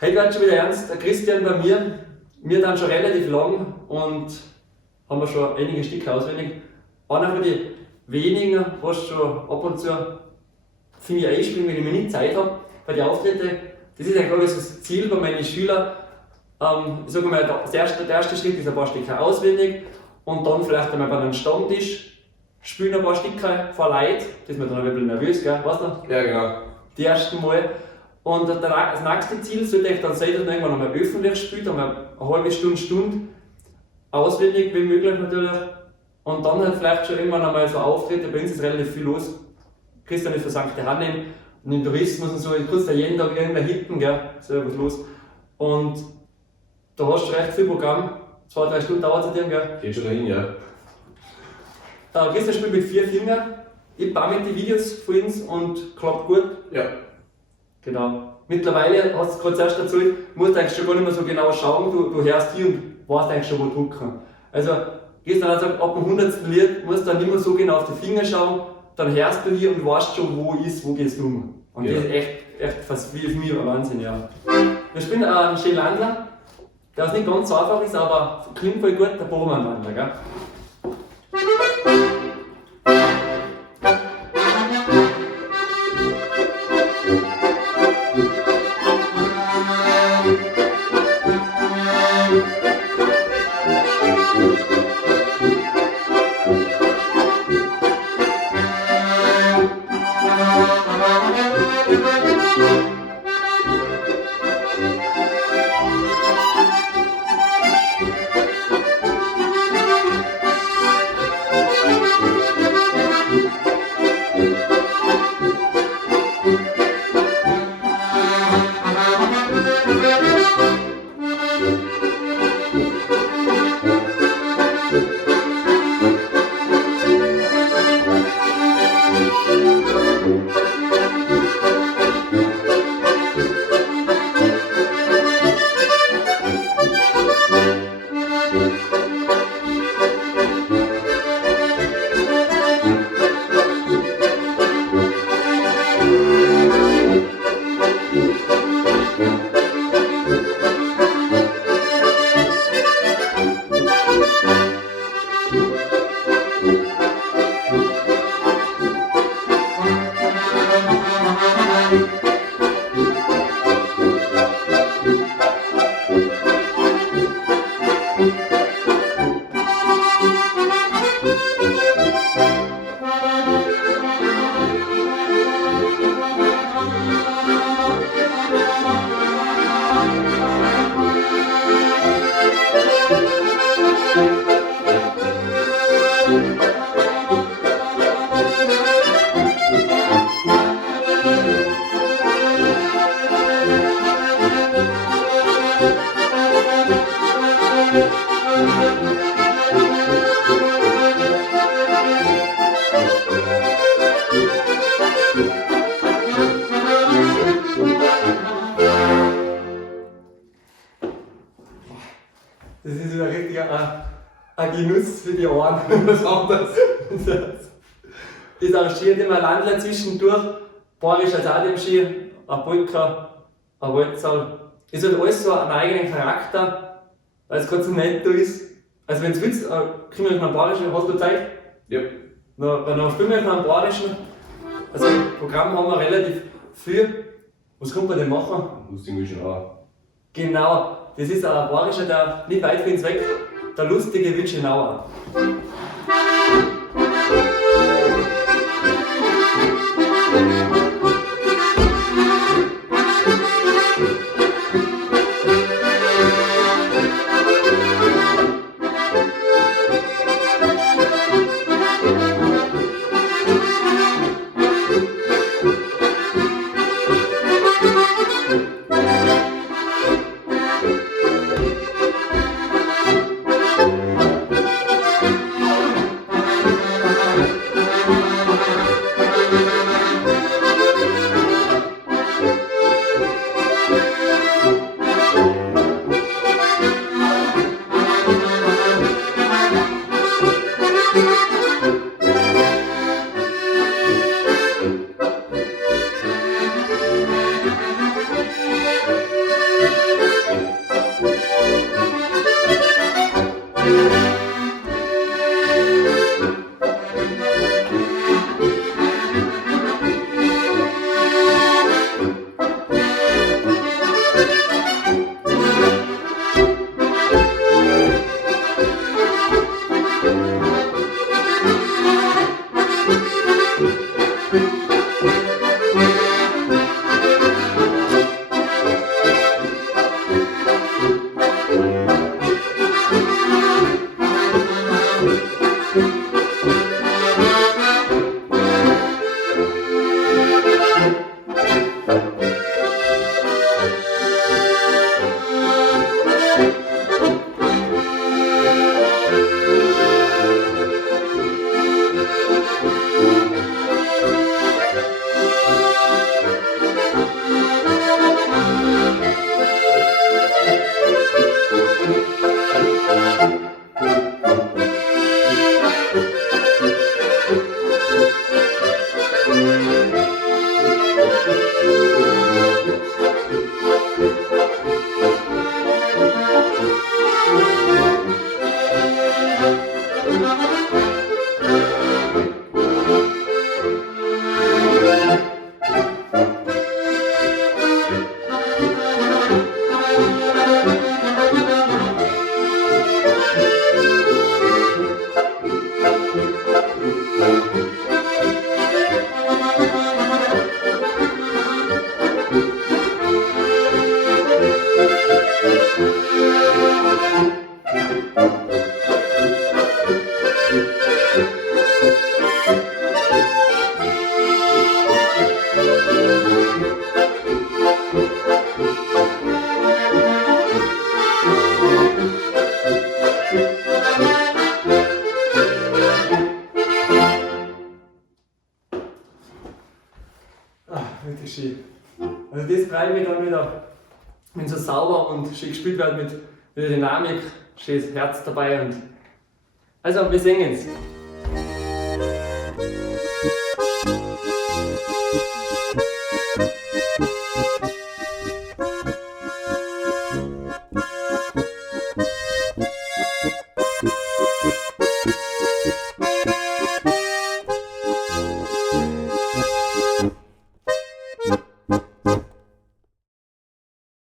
Heute wird schon wieder ernst. Der Christian bei mir, wir dann schon relativ lang und haben wir schon einige Stücke auswendig. Einer von den wenigen, was schon ab und zu für mich einspielen, wenn ich mir nicht Zeit habe bei den Auftritten. Das ist ja, glaube ich, das Ziel bei meinen Schülern. Ich sage mal, der erste Schritt ist ein paar Stücke auswendig und dann vielleicht einmal bei einem Stammtisch spielen ein paar Stücke vor Leuten. Das ist mir dann ein bisschen nervös, gell? Weißt du? Ja, genau. Die ersten Mal. Und das nächste Ziel sollte ich dann sein, dass man irgendwann einmal öffentlich spielt, einmal eine halbe Stunde, auswendig wie möglich natürlich. Und dann halt vielleicht schon irgendwann einmal so Auftritte, bei uns ist relativ viel los. Christian ist für St. Johannem und im Tourismus und so, ich kann da jeden Tag irgendein Hitten, gell, ist ja was los. Und da hast du recht viel Programm, 2-3 Stunden dauert es dir, gell. Geht schon dahin, ja. Christian spielt mit 4 Fingern, ich baue mit die Videos von uns und klappt gut. Ja. Genau. Mittlerweile, hast du es gerade zuerst erzählt, musst du eigentlich schon gar nicht mehr so genau schauen, du hörst hier und weißt eigentlich schon, wo drücken. Also, gestern hat gesagt, ab dem 100. Lied musst du dann nicht mehr so genau auf die Finger schauen, dann hörst du hier und weißt schon, wo gehst du um. Und ja. Das ist echt fast wie für mich ein Wahnsinn, ja. Wir spielen einen schönen Landler, der nicht ganz so einfach ist, aber klingt voll gut, der Bohrmann-Landler, gell? Das ist wieder richtig ein Genuss für die Ohren. Was anderes. Das arrangiert immer ein Landler zwischendurch. Borisch als auch dem Ski, ein Polka, ein Walzerl. Es hat alles so einen eigenen Charakter, weil es gerade so nett da ist. Also wenn du willst, kriegen wir noch einen Bayerischen, hast du Zeit? Ja. Dann spielen wir noch einen Bayerischen. Also im Programm haben wir relativ viel. Was kann man denn machen? Lustig schon auch. Genau, das ist ein Bayerischer, der nicht weit von uns weg, der lustige Witschenauer. wirklich schön. Also das freut mich dann wieder, wenn so sauber und schön gespielt wird mit der Dynamik, schönes Herz dabei. Und also wir sehen uns.